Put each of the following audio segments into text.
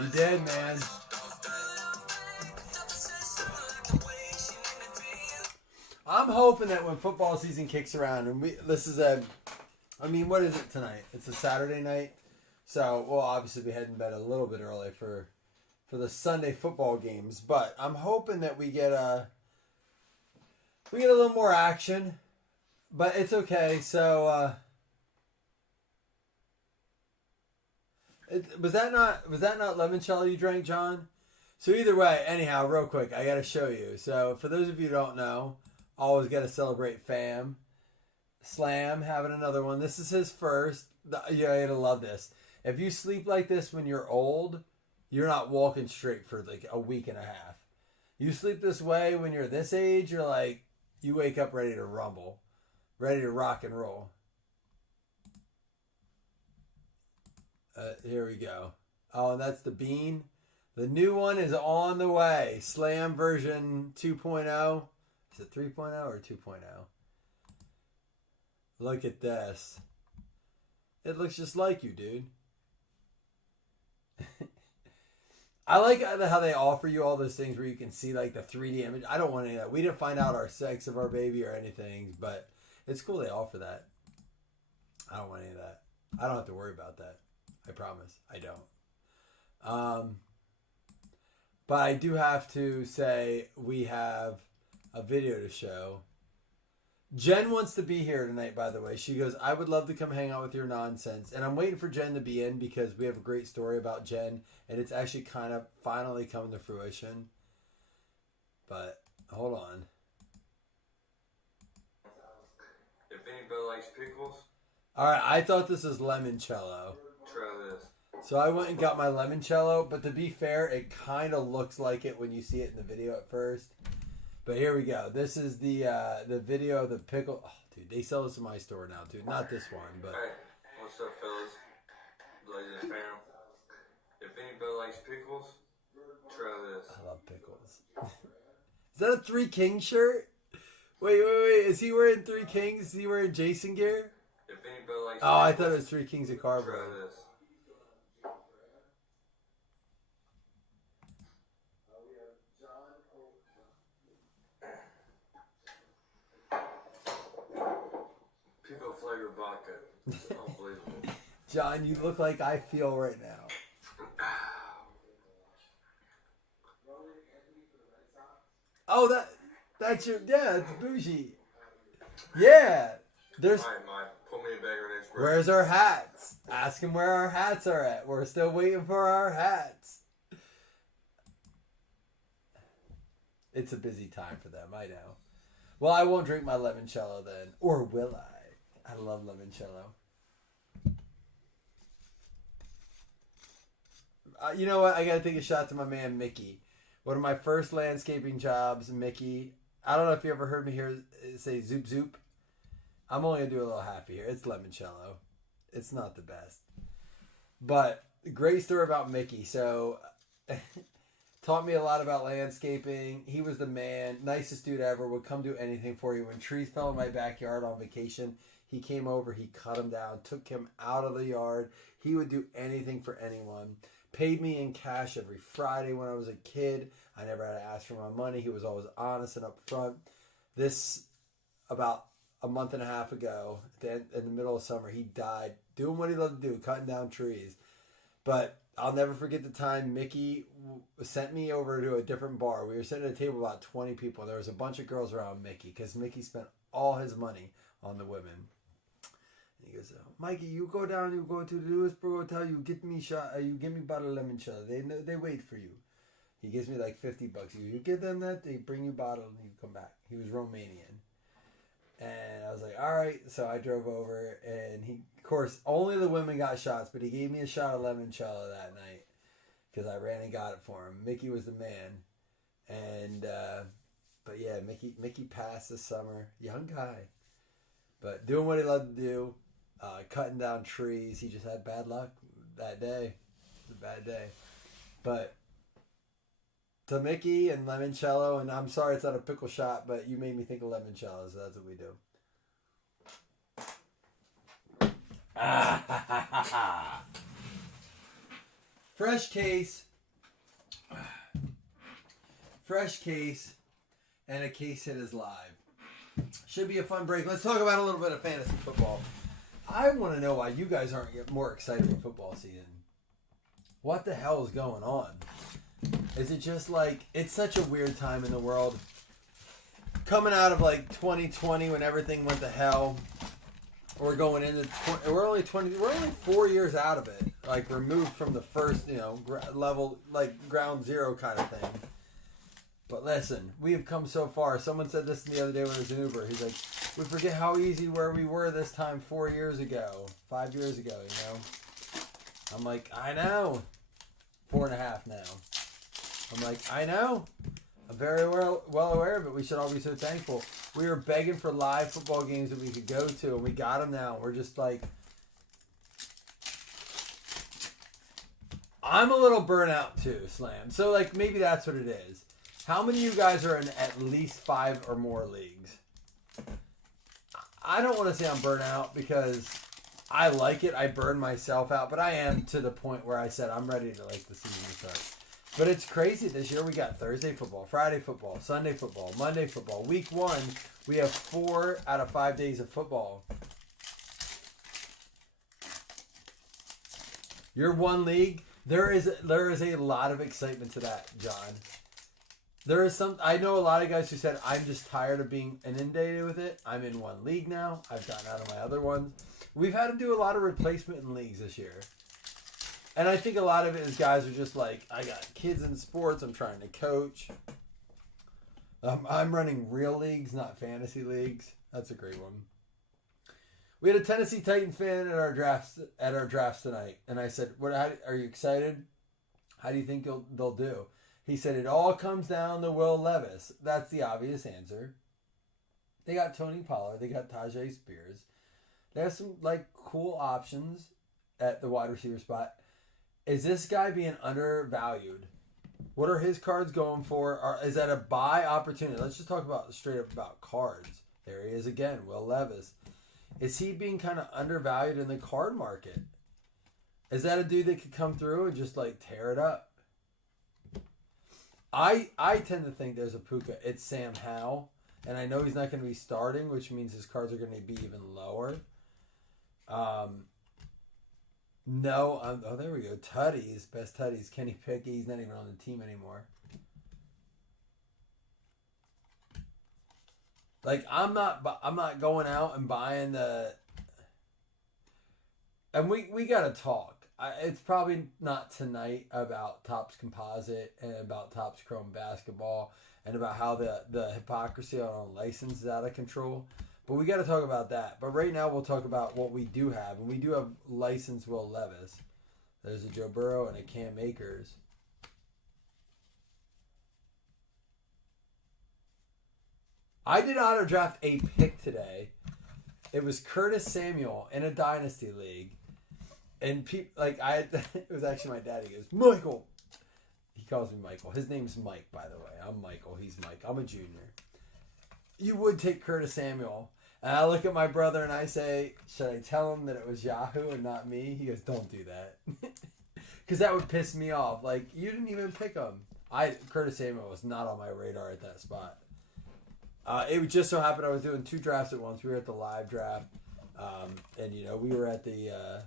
You did, man. I'm hoping that when football season kicks around, and what is it tonight? It's a Saturday night, so we'll obviously be heading bed a little bit early for the Sunday football games. But I'm hoping that we get a little more action. But it's okay. So was that not limoncello you drank, John? So either way, anyhow, real quick, I got to show you. So for those of you who don't know, always got to celebrate fam. Slam having another one. This is his first. You're gonna love this. If you sleep like this when you're old, you're not walking straight for like a week and a half. You sleep this way when you're this age, you're like, you wake up ready to rumble, ready to rock and roll. Here we go. Oh, and that's the bean. The new one is on the way. Slam version 2.0. Is it 3.0 or 2.0? Look at this. It looks just like you, dude. I like how they offer you all those things where you can see like the 3D image. I don't want any of that. We didn't find out our sex of our baby or anything, but it's cool they offer that. I don't want any of that. I don't have to worry about that. I promise. I don't. But I do have to say we have a video to show. Jen wants to be here tonight, by the way. She goes, I would love to come hang out with your nonsense. And I'm waiting for Jen to be in because we have a great story about Jen. And it's actually kind of finally coming to fruition. But hold on. If anybody likes pickles. All right, I thought this was limoncello. Try this. So I went and got my limoncello. But to be fair, it kind of looks like it when you see it in the video at first. But here we go. This is the video of the pickle. Oh, dude, they sell this in my store now, dude. Not this one, but. Hey, what's up, fellas? Ladies and fam. If anybody likes pickles, try this. I love pickles. Is that a Three Kings shirt? Wait. Is he wearing Three Kings? Is he wearing Jason gear? If anybody likes Oh, I pickles, thought it was Three Kings of Cardboard. try this. Pickle flavored vodka. Unbelievable. John, you look like I feel right now. Oh, that's your it's bougie. Yeah, there's. Alright, Mike. Pull me a bagger next break. Where's our hats? Ask him where our hats are at. We're still waiting for our hats. It's a busy time for them, I know. Well, I won't drink my limoncello then. Or will I? I love limoncello. You know what? I got to take a shot to my man, Mickey. One of my first landscaping jobs, Mickey. I don't know if you ever heard me here say zoop zoop. I'm only going to do a little happy here. It's limoncello. It's not the best. But great story about Mickey. So, taught me a lot about landscaping. He was the man. Nicest dude ever. Would come do anything for you. When trees fell in my backyard on vacation, he came over. He cut them down. Took him out of the yard. He would do anything for anyone. Paid me in cash every Friday when I was a kid. I never had to ask for my money. He was always honest and upfront. This, about a month and a half ago, in the middle of summer, he died doing what he loved to do, cutting down trees. But I'll never forget the time Mickey sent me over to a different bar. We were sitting at a table about 20 people. There was a bunch of girls around Mickey because Mickey spent all his money on the women. He goes, Mikey, you go down, you go to the Lewisburg Hotel, you get me you give me a bottle of limoncello. They wait for you. He gives me like $50. You give them that, they bring you a bottle, and you come back. He was Romanian. And I was like, all right. So I drove over, and he, of course, only the women got shots, but he gave me a shot of limoncello that night because I ran and got it for him. Mickey was the man. And, but yeah, Mickey passed this summer. Young guy. But doing what he loved to do. Cutting down trees. He just had bad luck that day. It was a bad day. But to Mickey and limoncello, and I'm sorry it's not a pickle shot, but you made me think of limoncello, so that's what we do. Fresh case, fresh case, and a case hit is live. Should be a fun break. Let's talk about a little bit of fantasy football. I want to know why you guys aren't getting more excited for football season. What the hell is going on? Is it just like, it's such a weird time in the world. Coming out of like 2020 when everything went to hell. We're going into, we're only 4 years out of it. Like, removed from the first, level, like ground zero kind of thing. But listen, we have come so far. Someone said this the other day when it was an Uber. He's like, we forget how easy where we were this time 4 years ago, 5 years ago, I'm like, I know. 4.5 now. I'm like, I know. I'm very well aware of it. We should all be so thankful. We were begging for live football games that we could go to, and we got them now. We're just like, I'm a little burnout too, Slam. So like, maybe that's what it is. How many of you guys are in at least 5 or more leagues? I don't want to say I'm burnt out because I like it. I burn myself out, but I am to the point where I said I'm ready to like the season to start. But it's crazy this year. We got Thursday football, Friday football, Sunday football, Monday football. Week 1, we have 4 out of 5 days of football. Your one league, there is a lot of excitement to that, John. There is I know a lot of guys who said, I'm just tired of being inundated with it. I'm in one league now. I've gotten out of my other ones. We've had to do a lot of replacement in leagues this year. And I think a lot of it is guys are just like, I got kids in sports. I'm trying to coach. I'm running real leagues, not fantasy leagues. That's a great one. We had a Tennessee Titan fan at our drafts tonight. And I said, are you excited? How do you think they'll do? He said, it all comes down to Will Levis. That's the obvious answer. They got Tony Pollard. They got Tajay Spears. They have some like cool options at the wide receiver spot. Is this guy being undervalued? What are his cards going for? Is that a buy opportunity? Let's just talk about straight up about cards. There he is again, Will Levis. Is he being kind of undervalued in the card market? Is that a dude that could come through and just like tear it up? I tend to think there's a Puka. It's Sam Howell. And I know he's not going to be starting, which means his cards are going to be even lower. There we go. Tutties. Best Tutties. Kenny Pickett. He's not even on the team anymore. Like, I'm not going out and buying the... And we got to talk. It's probably not tonight about Topps Composite and about Topps Chrome Basketball and about how the hypocrisy on license is out of control. But we got to talk about that. But right now we'll talk about what we do have. And we do have licensed Will Levis. There's a Joe Burrow and a Cam Akers. I did auto draft a pick today. It was Curtis Samuel in a Dynasty League. And people, like, it was actually my dad. He goes, Michael. He calls me Michael. His name's Mike, by the way. I'm Michael. He's Mike. I'm a junior. You would take Curtis Samuel. And I look at my brother and I say, should I tell him that it was Yahoo and not me? He goes, don't do that. Because that would piss me off. Like, you didn't even pick him. Curtis Samuel was not on my radar at that spot. It would just so happen I was doing 2 drafts at once. We were at the live draft. And, we were at the...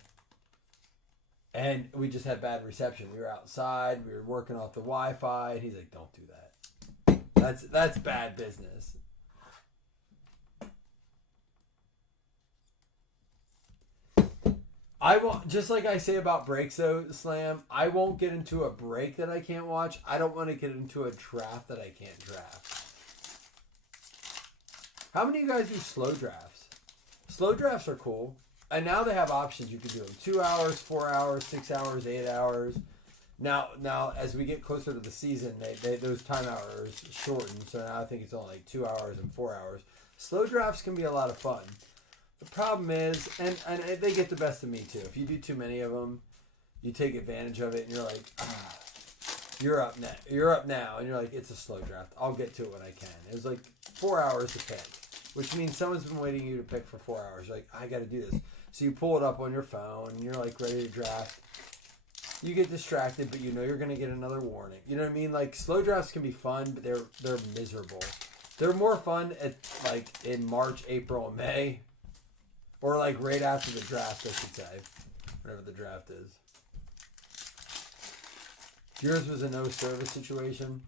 And we just had bad reception. We were outside. We were working off the Wi-Fi. And he's like, don't do that. That's bad business. I won't, just like I say about breaks though, Slam, I won't get into a break that I can't watch. I don't want to get into a draft that I can't draft. How many of you guys do slow drafts? Slow drafts are cool. And now they have options. You can do them 2 hours, 4 hours, 6 hours, 8 hours. Now, as we get closer to the season, those time hours shorten. So now I think it's only like 2 hours and 4 hours. Slow drafts can be a lot of fun. The problem is, and they get the best of me too. If you do too many of them, you take advantage of it, and you're like, you're up now. You're up now, and you're like, it's a slow draft. I'll get to it when I can. It was like 4 hours to pick, which means someone's been waiting you to pick for 4 hours. You're like, I got to do this. So you pull it up on your phone, and you're like ready to draft. you get distracted, but you know you're going to get another warning. You know what I mean? Like, slow drafts can be fun, but they're miserable. They're more fun at, like, in March, April, and May. Or, like, right after the draft, I should say. Whatever the draft is. Yours was a no-service situation.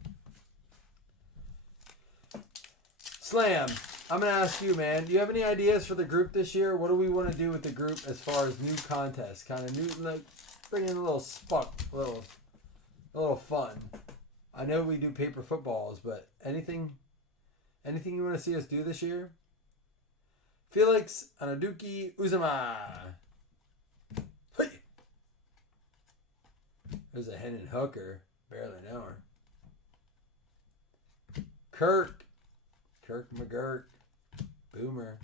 Slam, I'm going to ask you, man. Do you have any ideas for the group this year? What do we want to do with the group as far as new contests? Kind of new, like, bring in a little spunk, a little fun. I know we do paper footballs, but anything you want to see us do this year? Felix Anaduki Uzama. Hey! There's a Hendon Hooker. Barely know her. Kirk McGurk. Boomer.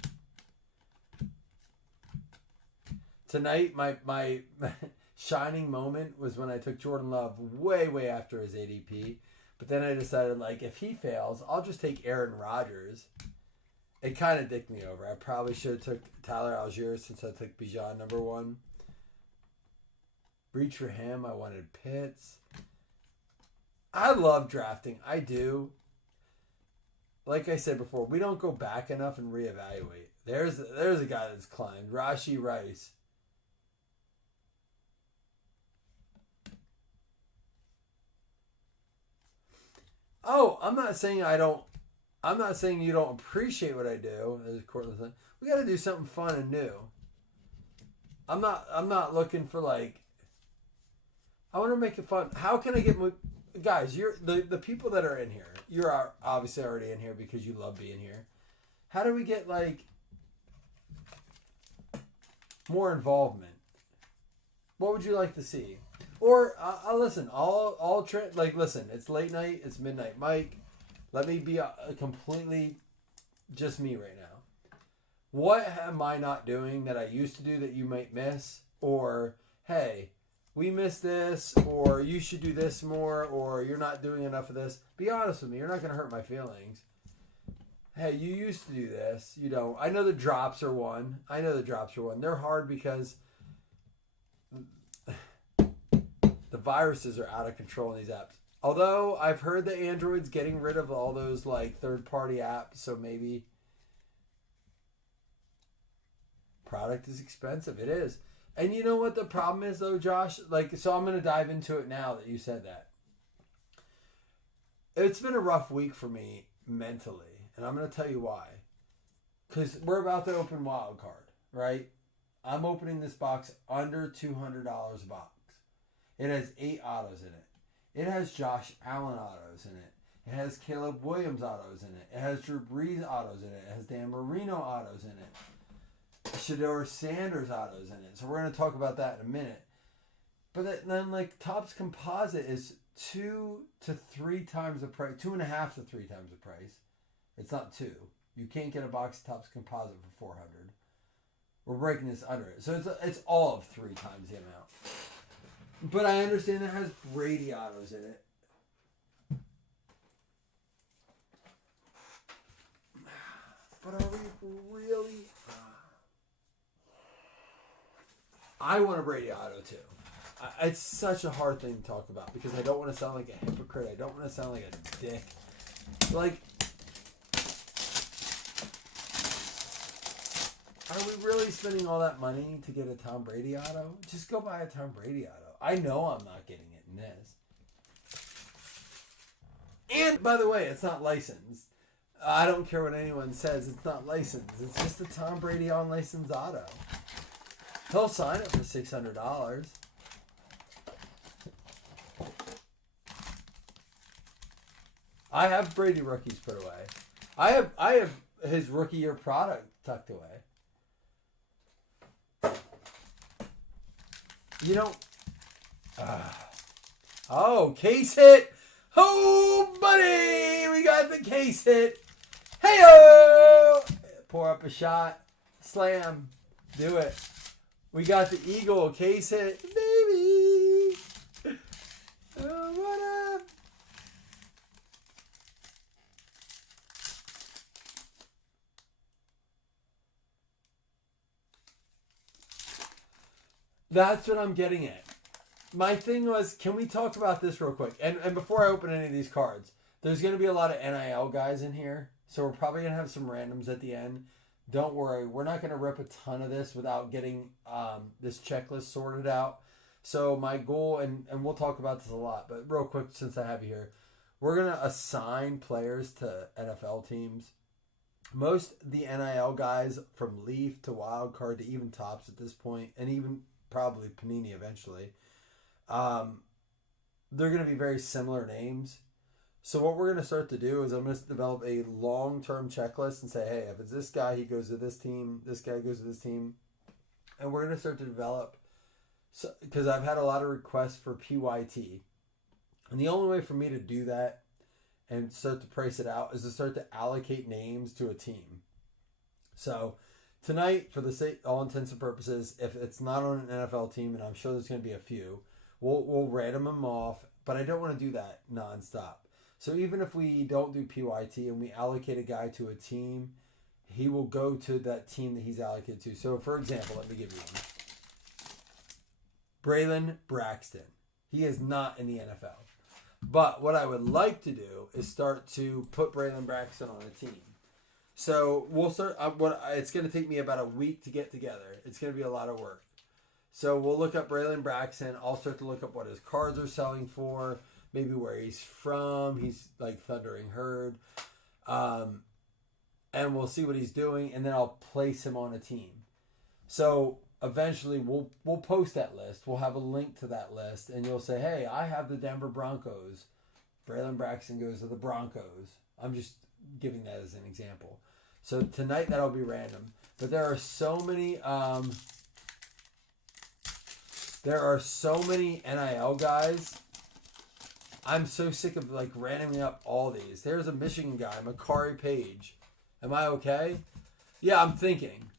Tonight, my shining moment was when I took Jordan Love way after his ADP. But then I decided, like, if he fails, I'll just take Aaron Rodgers. It kind of dicked me over. I probably should have took Tyler Algier since I took Bijan number 1. Reach for him. I wanted Pitts. I love drafting. I do. Like I said before, we don't go back enough and reevaluate. There's a guy that's climbed. Rashee Rice. Oh, I'm not saying you don't appreciate what I do, as Cortland said. We got to do something fun and new. I'm not looking for, like, I want to make it fun. How can I get guys, you're the people that are in here. You're obviously already in here because you love being here. How do we get, like, more involvement? What would you like to see? Or listen, listen, it's late night, it's midnight Mike. Let me be completely just me right now. What am I not doing that I used to do that you might miss? Or, hey, we missed this, or you should do this more, or you're not doing enough of this. Be honest with me. You're not going to hurt my feelings. Hey, you used to do this. You don't. I know the drops are one. They're hard because the viruses are out of control in these apps. Although I've heard that Android's getting rid of all those, like, third-party apps, so maybe product is expensive. It is. And you know what the problem is, though, Josh? Like, so I'm going to dive into it now that you said that. It's been a rough week for me mentally, and I'm going to tell you why. Because we're about to open Wild Card, right? I'm opening this box under $200 a box. It has 8 autos in it. It has Josh Allen autos in it. It has Caleb Williams autos in it. It has Drew Brees autos in it. It has Dan Marino autos in it. Shedeur Sanders autos in it. So we're going to talk about that in a minute. But then, like, Topps Composite is 2 to 3 times the price. 2.5 to 3 times the price. It's not 2. You can't get a box of Topps Composite for $400. We're breaking this under it. So it's all of 3 times the amount. But I understand it has Brady autos in it. But are we really? I want a Brady auto too. It's such a hard thing to talk about because I don't want to sound like a hypocrite. I don't want to sound like a dick. Like, are we really spending all that money to get a Tom Brady auto? Just go buy a Tom Brady auto. I know I'm not getting it in this. And, by the way, it's not licensed. I don't care what anyone says. It's not licensed. It's just a Tom Brady unlicensed auto. He'll sign it for $600. I have Brady rookies put away. I have his rookie year product tucked away. You know... oh, case hit. Oh, buddy. We got the case hit. Hey-o. Pour up a shot. Slam. Do it. We got the Eagle case hit. Baby. Oh, what up? That's what I'm getting at. my thing was, can we talk about this real quick? And before I open any of these cards, there's going to be a lot of NIL guys in here. So we're probably going to have some randoms at the end. Don't worry. We're not going to rip a ton of this without getting this checklist sorted out. So my goal, and we'll talk about this a lot, but real quick since I have you here, we're going to assign players to NFL teams. Most the NIL guys from Leaf to Wild Card to even Tops at this point, and even probably Panini eventually, they're going to be very similar names. So what we're going to start to do is I'm going to develop a long-term checklist and say, hey, if it's this guy, he goes to this team, this guy goes to this team. And we're going to start to develop, because I've had a lot of requests for PYT. And the only way for me to do that and start to price it out is to start to allocate names to a team. So tonight, for the sake, all intents and purposes, if it's not on an NFL team, and I'm sure there's going to be a few, we'll random them off, but I don't want to do that nonstop. So even if we don't do PYT and we allocate a guy to a team, he will go to that team that he's allocated to. So for example, let me give you one. Braylon Braxton. He is not in the NFL. But what I would like to do is start to put Braylon Braxton on a team. So we'll start. It's going to take me about a week to get together. It's going to be a lot of work. So we'll look up Braylon Braxton. I'll start to look up what his cards are selling for, maybe where he's from. He's like Thundering Herd. And we'll see what he's doing, and then I'll place him on a team. So eventually we'll post that list. We'll have a link to that list, and you'll say, hey, I have the Denver Broncos. Braylon Braxton goes to the Broncos. I'm just giving that as an example. So tonight that'll be random. But there are so many NIL guys. I'm so sick of like randoming up all these. There's a Michigan guy, Makari Page. Am I okay? Yeah, I'm thinking.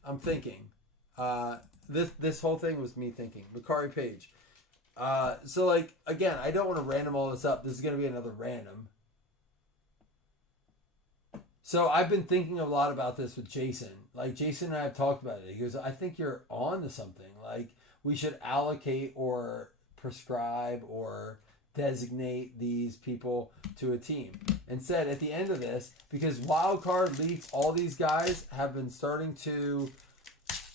This whole thing was me thinking. Makari Page. So like again, I don't want to random all this up. This is gonna be another random. So I've been thinking a lot about this with Jason. Like Jason and I have talked about it. He goes, I think you're on to something. Like we should allocate or prescribe or designate these people to a team. Instead, at the end of this, because Wildcard, Leaf, all these guys have been starting to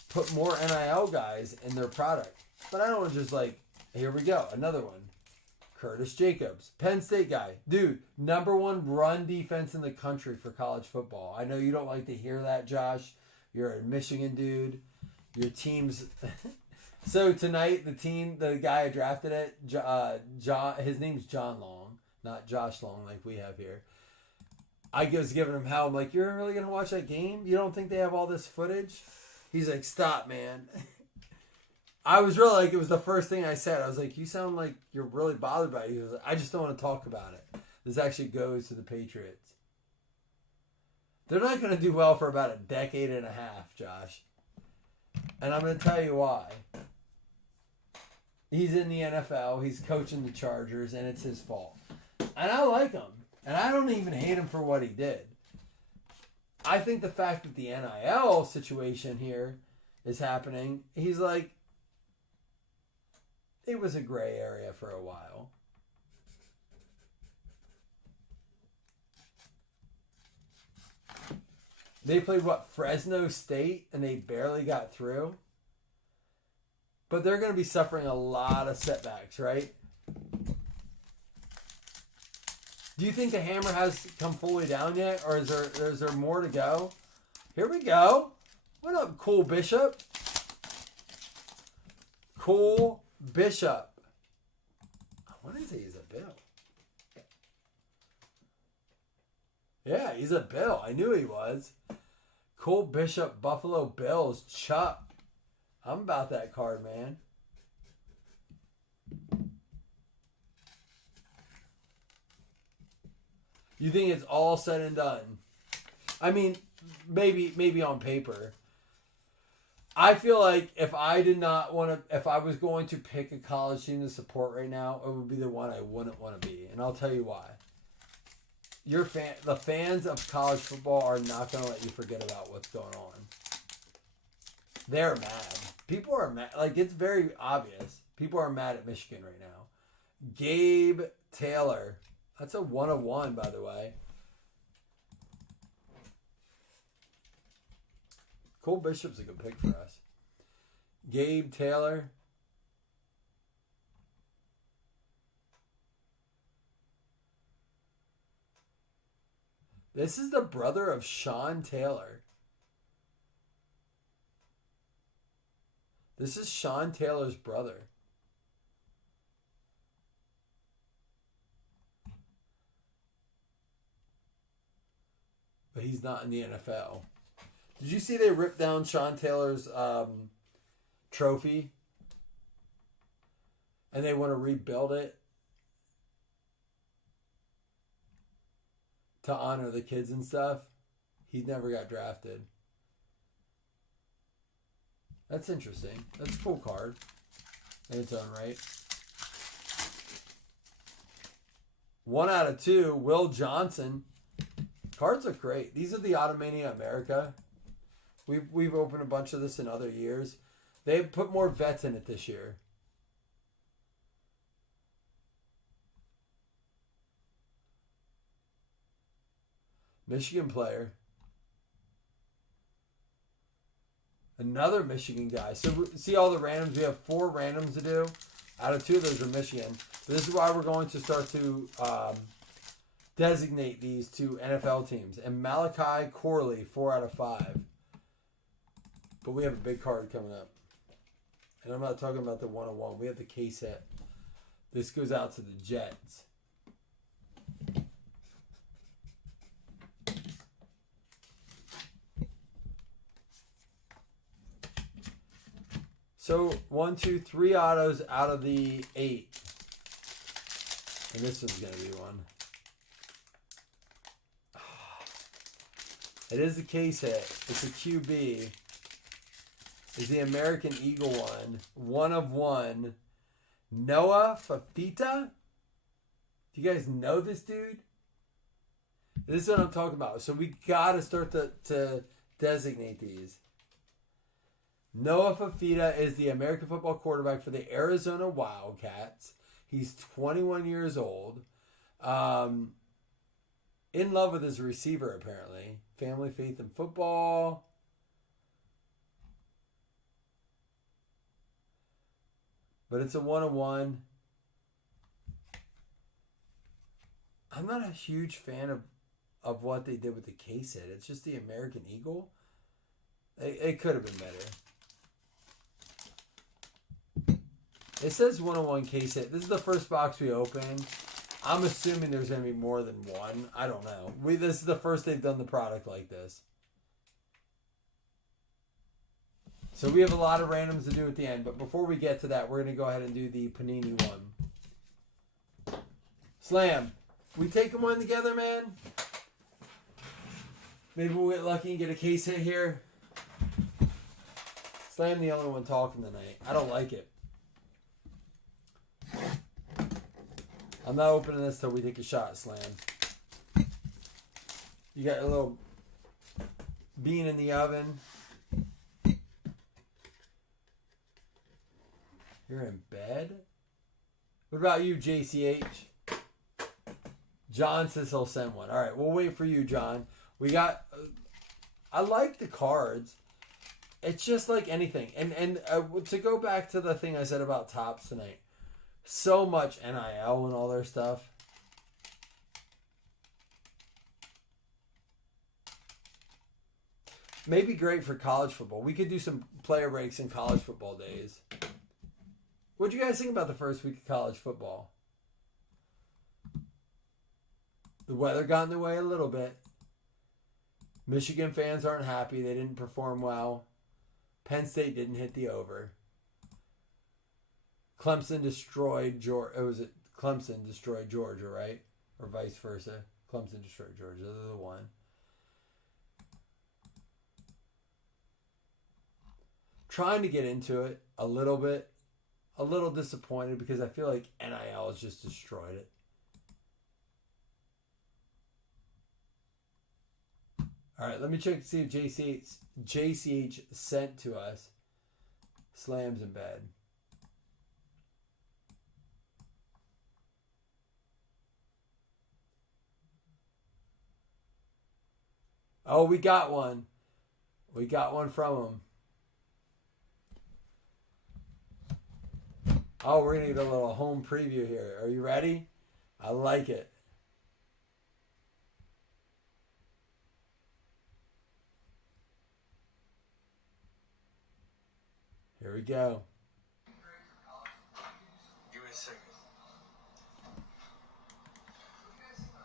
put more NIL guys in their product. But I don't want to just like, here we go, another one. Curtis Jacobs, Penn State guy. Dude, #1 run defense in the country for college football. I know you don't like to hear that, Josh. You're a Michigan dude. Your team's... So tonight, the guy I drafted it, his name's John Long, not Josh Long like we have here. I was giving him hell. I'm like, you're really going to watch that game? You don't think they have all this footage? He's like, stop, man. I was really like, it was the first thing I said. I was like, you sound like you're really bothered by it. He was like, I just don't want to talk about it. This actually goes to the Patriots. They're not going to do well for about a decade and a half, Josh. And I'm going to tell you why. He's in the NFL. He's coaching the Chargers, and it's his fault. And I like him. And I don't even hate him for what he did. I think the fact that the NIL situation here is happening, he's like, it was a gray area for a while. They played, Fresno State, and they barely got through? But they're going to be suffering a lot of setbacks, right? Do you think the hammer has come fully down yet? Or is there more to go? Here we go. What up, Cole Bishop? Cole Bishop. What is he? He's a Bill. Yeah, he's a Bill. I knew he was. Cole Bishop, Buffalo Bills, Chuck. I'm about that card, man. You think it's all said and done? I mean, maybe on paper. I feel like if I was going to pick a college team to support right now, it would be the one I wouldn't want to be. And I'll tell you why. The fans of college football are not going to let you forget about what's going on. They're mad. People are mad. Like, it's very obvious. People are mad at Michigan right now. Gabe Taylor. That's a 1/1, by the way. Cole Bishop's a good pick for us. Gabe Taylor. This is the brother of Sean Taylor. This is Sean Taylor's brother. But he's not in the NFL. Did you see they ripped down Sean Taylor's trophy? And they want to rebuild it to honor the kids and stuff? He never got drafted. That's interesting. That's a cool card in its own right. 1/2, Will Johnson. Cards look great. These are the Automania America. We've opened a bunch of this in other years. They've put more vets in it this year. Michigan player. Another Michigan guy. So see all the randoms? We have 4 randoms to do. Out of 2 of those are Michigan. This is why we're going to start to designate these to NFL teams. And Malachi Corley, 4/5. But we have a big card coming up. And I'm not talking about the 1/1. We have the case hit. This goes out to the Jets. So 1, 2, 3 autos out of the 8. And this one's going to be one. It is the case hit. It's a QB. Is the American Eagle one. 1/1. Noah Fafita? Do you guys know this dude? This is what I'm talking about. So we got to start to designate these. Noah Fafita is the American football quarterback for the Arizona Wildcats. He's 21 years old. In love with his receiver, apparently. Family, faith, and football. But it's a 1/1. I'm not a huge fan of what they did with the case hit. It's just the American Eagle. It could have been better. It says 1/1 case hit. This is the first box we opened. I'm assuming there's going to be more than one. I don't know. This is the first they've done the product like this. So we have a lot of randoms to do at the end. But before we get to that, we're going to go ahead and do the Panini one. Slam. We take them one together, man? Maybe we'll get lucky and get a case hit here. Slam the only one talking tonight. I don't like it. I'm not opening this till we take a shot, Slam. You got a little bean in the oven. You're in bed? What about you, JCH? John says he'll send one. All right, we'll wait for you, John. We got... I like the cards. It's just like anything. And to go back to the thing I said about Topps tonight. So much NIL and all their stuff. Maybe great for college football. We could do some player breaks in college football days. What do you guys think about the first week of college football? The weather got in the way a little bit. Michigan fans aren't happy. They didn't perform well. Penn State didn't hit the over. Clemson destroyed Georgia. Clemson destroyed Georgia, right? Or vice versa. Clemson destroyed Georgia. They're the one. Trying to get into it a little bit. A little disappointed because I feel like NIL has just destroyed it. All right, let me check to see if JCH sent to us. Slams in bed. Oh, we got one. We got one from him. Oh, we're going to get a little home preview here. Are you ready? I like it. Here we go. Give me a second.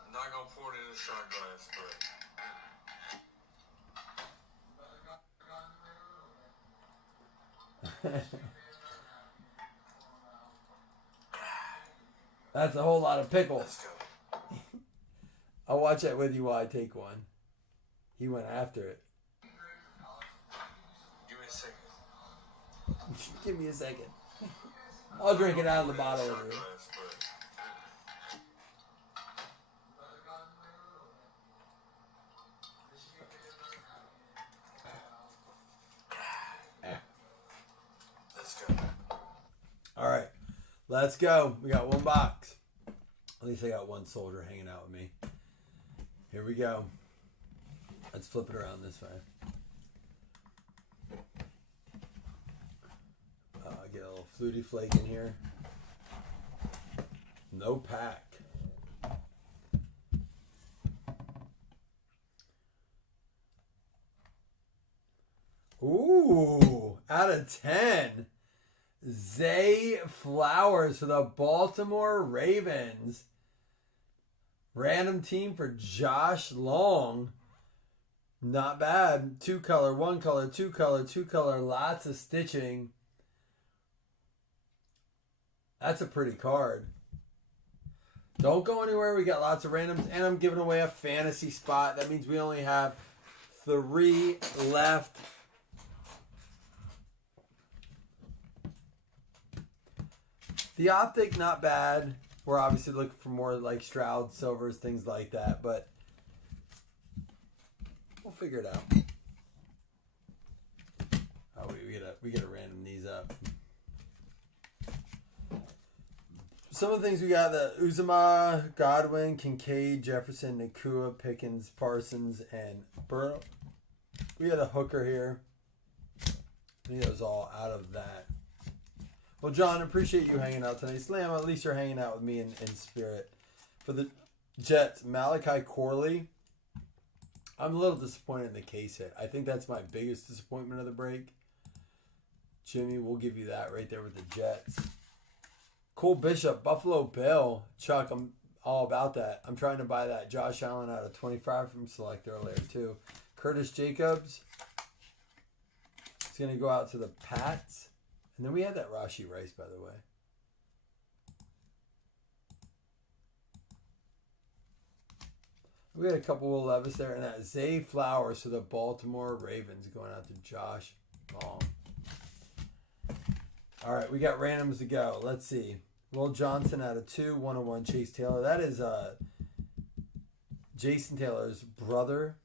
I'm not gonna pour it in a shot glass, but That's a whole lot of pickles. let's go. I'll watch that with you while I take one. He went after it. Give me a second. Give me a second. I'll drink it out of the bottle Shot with you. glass, but let's go. All right, let's go. We got one box. At least I got one soldier hanging out with me. Here we go. Let's flip it around this way. Get a little fluty flake in here. No pack. Ooh, out of 10. Zay Flowers for the Baltimore Ravens. Random team for Josh Long. Not bad. 2 color, 1 color, 2 color, 2 color. Lots of stitching. That's a pretty card. Don't go anywhere. We got lots of randoms. And I'm giving away a fantasy spot. That means we only have 3 left. The optic, not bad. We're obviously looking for more like Stroud, Silvers, things like that. But we'll figure it out. Oh, we gotta random these up. Some of the things we got: the Uzomah, Godwin, Kincaid, Jefferson, Nakua, Pickens, Parsons, and Burrow. We had a hooker here. I think that was all out of that. Well, John, appreciate you hanging out tonight. Slam, at least you're hanging out with me in spirit. For the Jets, Malachi Corley. I'm a little disappointed in the case hit. I think that's my biggest disappointment of the break. Jimmy, we'll give you that right there with the Jets. Cole Bishop, Buffalo Bill. Chuck, I'm all about that. I'm trying to buy that Josh Allen out of 25 from Select earlier, too. Curtis Jacobs. It's going to go out to the Pats. And then we had that Rashee Rice, by the way. We had a couple Will Levis there. And that Zay Flowers to the Baltimore Ravens going out to Josh Long. All right, we got randoms to go. Let's see. Will Johnson out of 2, 101 Chase Taylor. That is Jason Taylor's brother.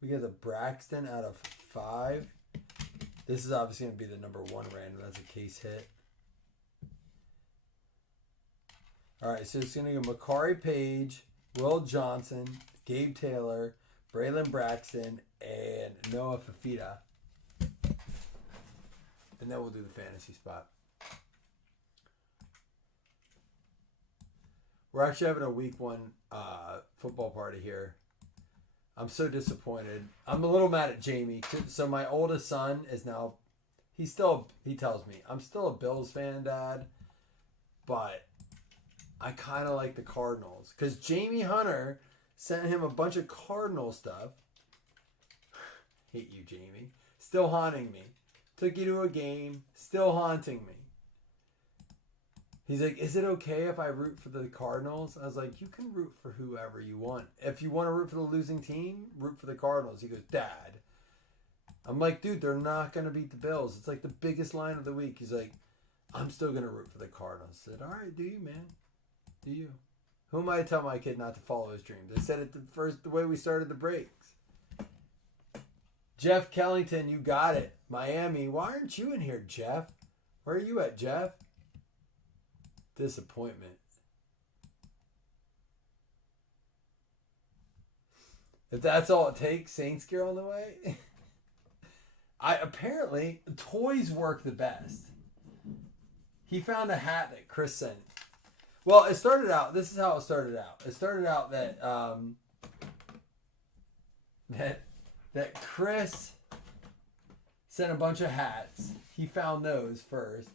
We got the Braxton out of 5. This is obviously going to be the number 1 random. That's a case hit. All right, so it's going to go Makari Page, Will Johnson, Gabe Taylor, Braylon Braxton, and Noah Fafita. And then we'll do the fantasy spot. We're actually having a week 1 football party here. I'm so disappointed. I'm a little mad at Jamie. So my oldest son is now, he tells me, I'm still a Bills fan, Dad, but I kind of like the Cardinals. Because Jamie Hunter sent him a bunch of Cardinal stuff. Hate you, Jamie. Still haunting me. Took you to a game, still haunting me. He's like, is it okay if I root for the Cardinals? I was like, you can root for whoever you want. If you want to root for the losing team, root for the Cardinals. He goes, Dad. I'm like, dude, they're not going to beat the Bills. It's like the biggest line of the week. He's like, I'm still going to root for the Cardinals. I said, all right, do you, man? Do you? Who am I to tell my kid not to follow his dreams? I said it the way we started the breaks. Jeff Kellington, you got it. Miami. Why aren't you in here, Jeff? Where are you at, Jeff? Disappointment. If that's all it takes, Saints gear on the way. I apparently toys work the best. He found a hat that Chris sent. Well, it started out. This is how it started out. It started out that that Chris sent a bunch of hats. He found those first.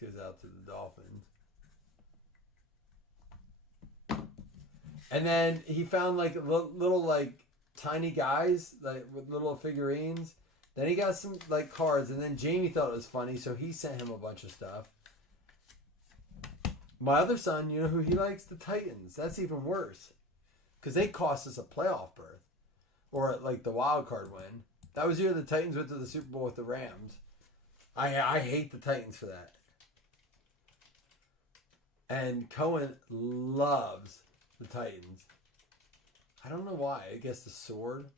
This goes out to the Dolphins. And then he found like little like tiny guys like with little figurines. Then he got some like cards, and then Jamie thought it was funny, so he sent him a bunch of stuff. My other son, you know who he likes? The Titans. That's even worse, because they cost us a playoff berth, or like the wild card win. That was the year the Titans went to the Super Bowl with the Rams. I hate the Titans for that. And Cohen loves the Titans. I don't know why. I guess the sword.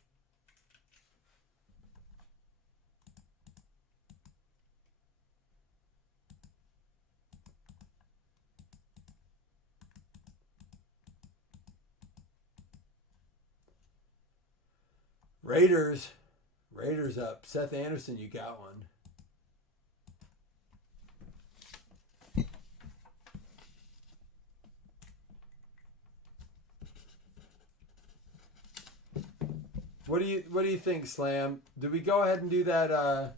Raiders up. Seth Anderson, you got one. What do you think, Slam? Did we go ahead and do that?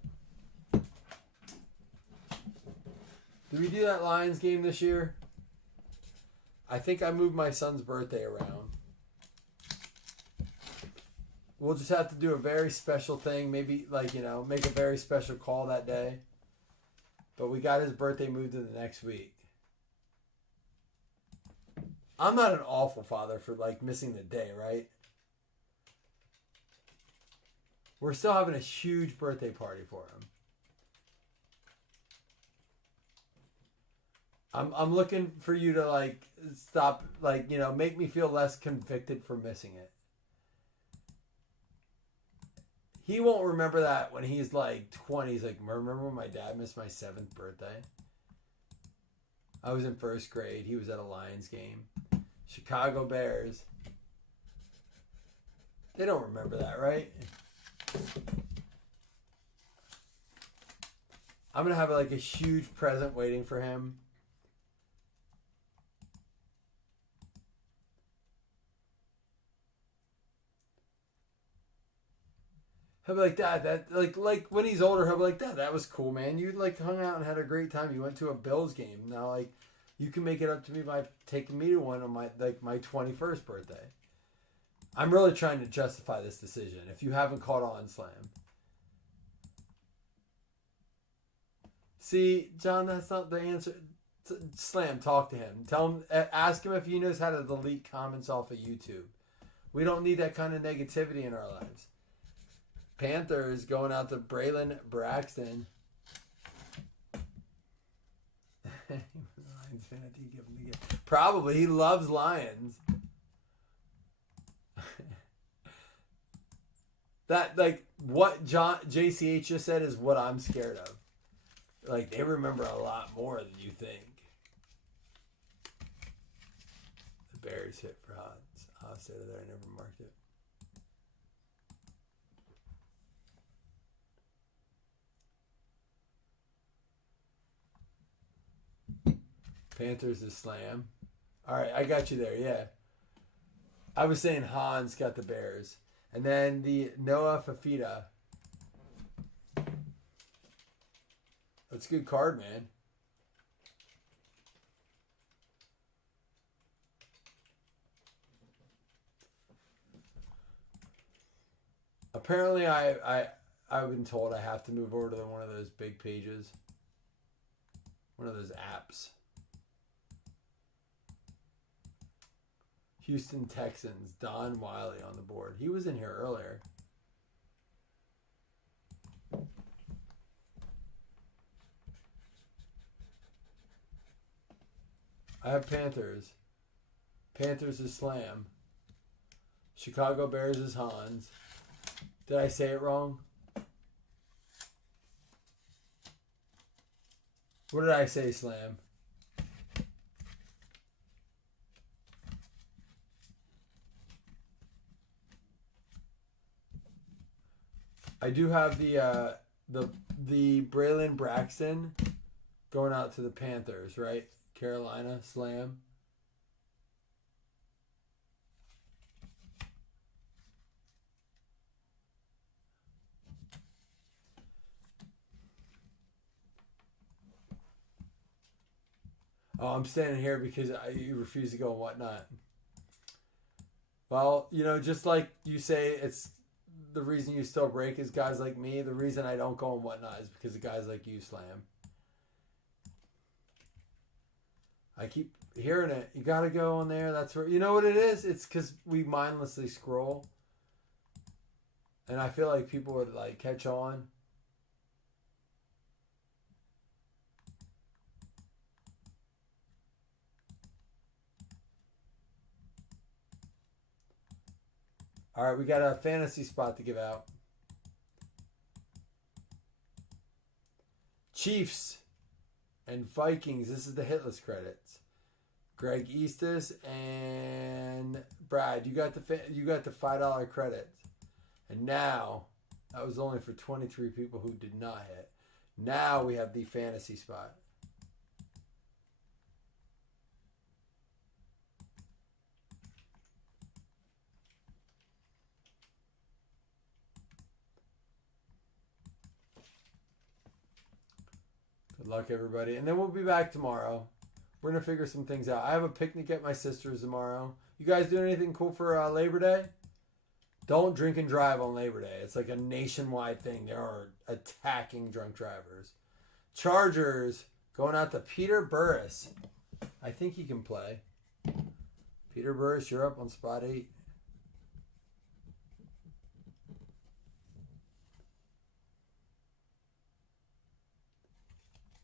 Did we do that Lions game this year? I think I moved my son's birthday around. We'll just have to do a very special thing. Maybe, like, you know, make a very special call that day. But we got his birthday moved to the next week. I'm not an awful father for, like, missing the day, right? We're still having a huge birthday party for him. I'm looking for you to, like, stop, like, you know, make me feel less convicted for missing it. He won't remember that when he's like 20. He's like, remember when my dad missed my 7th birthday? I was in 1st grade. He was at a Lions game. Chicago Bears. They don't remember that, right? I'm going to have like a huge present waiting for him. He'll be like, Dad, that like when he's older, he'll be like, Dad, that was cool, man. You like hung out and had a great time. You went to a Bills game. Now, like, you can make it up to me by taking me to one on my 21st birthday. I'm really trying to justify this decision. If you haven't caught on, Slam. See, John, that's not the answer. Slam, talk to him. Tell him, ask him if he knows how to delete comments off of YouTube. We don't need that kind of negativity in our lives. Panthers going out to Braylon Braxton. Lions fan, I think give him the gift. Probably. He loves Lions. That, like, what JCH just said is what I'm scared of. Like, they remember a lot more than you think. The Bears hit for odds. I'll say that I never marked it. Panthers is Slam. All right, I got you there, yeah. I was saying Hans got the Bears. And then the Noah Fafita. That's a good card, man. Apparently, I've been told I have to move over to one of those big pages. One of those apps. Houston Texans, Don Wiley on the board. He was in here earlier. I have Panthers. Panthers is Slam. Chicago Bears is Hans. Did I say it wrong? What did I say, Slam? I do have the Braylon Braxton going out to the Panthers, right? Carolina Slam. Oh, I'm standing here because you refuse to go and whatnot. Well, just like you say, it's the reason you still break is guys like me. The reason I don't go and whatnot is because of guys like you, Slam. I keep hearing it. You got to go on there. That's where, you know what it is? It's because we mindlessly scroll. And I feel like people would like catch on. All right, we got a fantasy spot to give out. Chiefs and Vikings. This is the hitless credits. Greg Eastis and Brad. You got the $5 credit. And now that was only for 23 people who did not hit. Now we have the fantasy spot. Good luck, everybody. And then we'll be back tomorrow. We're going to figure some things out. I have a picnic at my sister's tomorrow. You guys doing anything cool for Labor Day? Don't drink and drive on Labor Day. It's like a nationwide thing. They are attacking drunk drivers. Chargers going out to Peter Burris. I think he can play. Peter Burris, you're up on spot 8.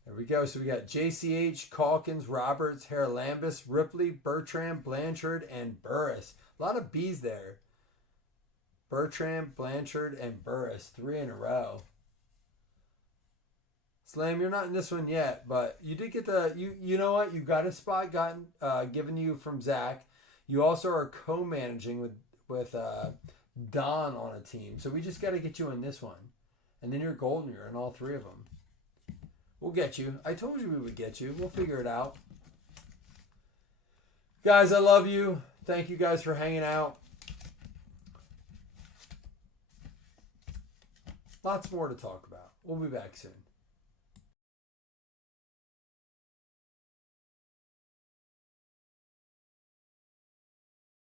There we go. So we got JCH, Calkins, Roberts, Haralambous, Ripley, Bertram, Blanchard, and Burris. A lot of B's there. Bertram, Blanchard, and Burris. 3 in a row. Slam, you're not in this one yet, but you did get the... You know what? You got a spot given you from Zach. You also are co-managing with Don on a team. So we just got to get you in this one. And then you're golden. You're in all 3 of them. We'll get you. I told you we would get you. We'll figure it out. Guys, I love you. Thank you guys for hanging out. Lots more to talk about. We'll be back soon.